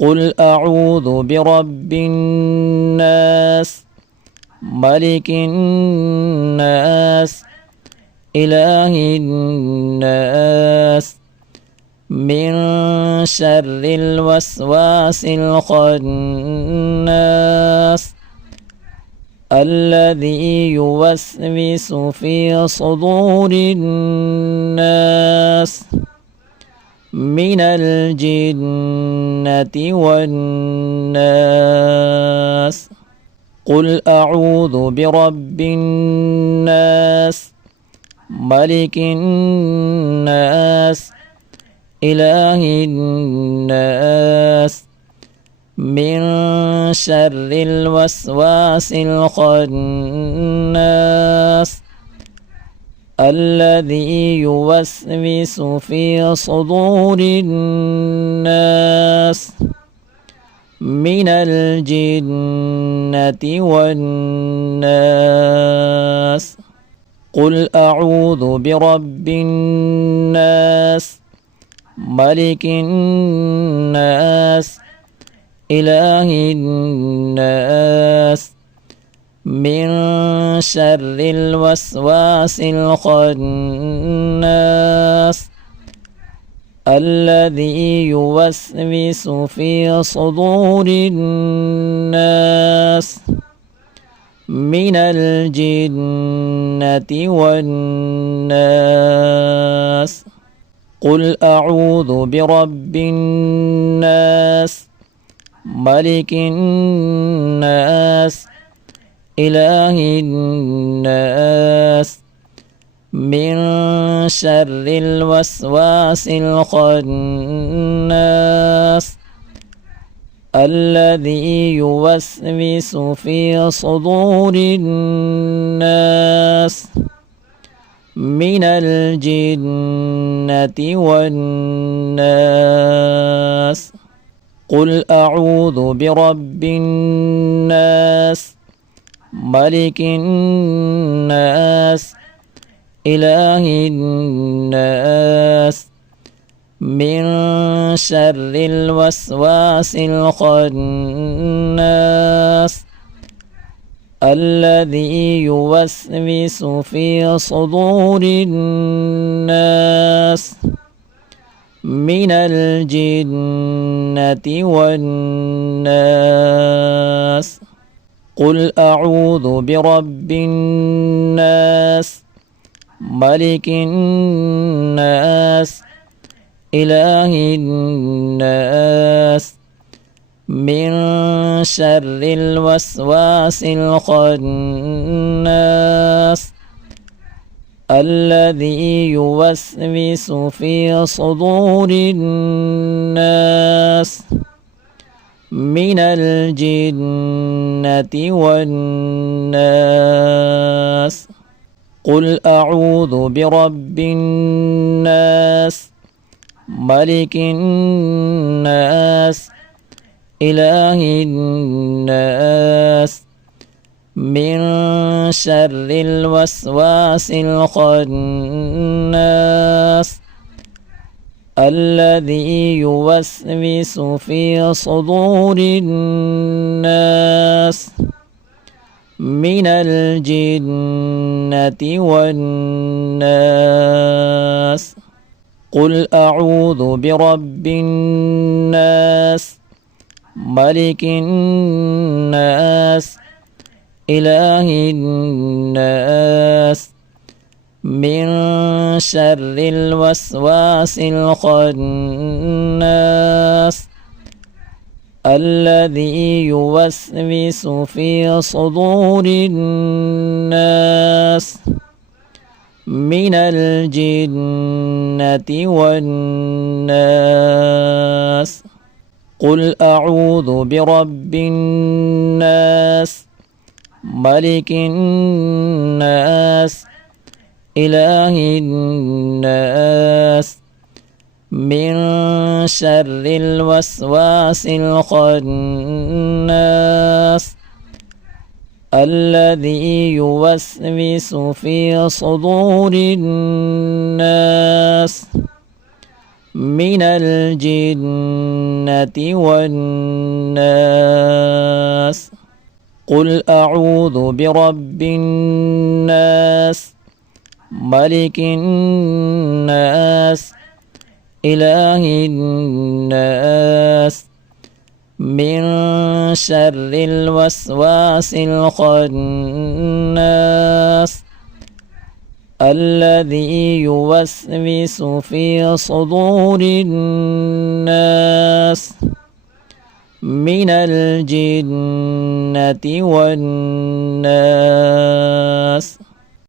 قل أعوذ برب الناس ملك الناس إله الناس من شر الوسواس الخناس الذي يوسوس في صدور الناس من الجنة والناس قل أعوذ برب الناس ملك الناس إله الناس من شر الوسواس الخناس الذي يوسوس في صدور الناس من الجنة والناس قل أعوذ برب الناس ملك الناس إله الناس من شر الوسواس الخناس الذي يوسوس في صدور الناس من الجنة والناس قل أعوذ برب الناس ملك الناس إله الناس من شر الوسواس الخناس الذي يوسوس في صدور الناس من الجنة والناس قل أعوذ برب الناس ملك الناس إله الناس من شر الوسواس الخناس الذي يوسوس في صدور الناس من الجنة والناس قل أعوذ برب الناس ملك الناس إله الناس من شر الوسواس الخناس الذي يوسوس في صدور الناس من الجنة والناس قل أعوذ برب الناس ملك الناس إله الناس من شر الوسواس الخناس الذي يوسوس في صدور الناس من الجنة والناس قل أعوذ برب الناس ملك الناس إله الناس من شر الوسواس الخناس الذي يوسوس في صدور الناس من الجنة والناس قل أعوذ برب الناس ملك الناس إله الناس من شر الوسواس الخناس الذي يوسوس في صدور الناس من الجنة والناس. قل أعوذ برب الناس ملك الناس إله الناس من شر الوسواس الخناس الذي يوسوس في صدور الناس من الجنة والناس.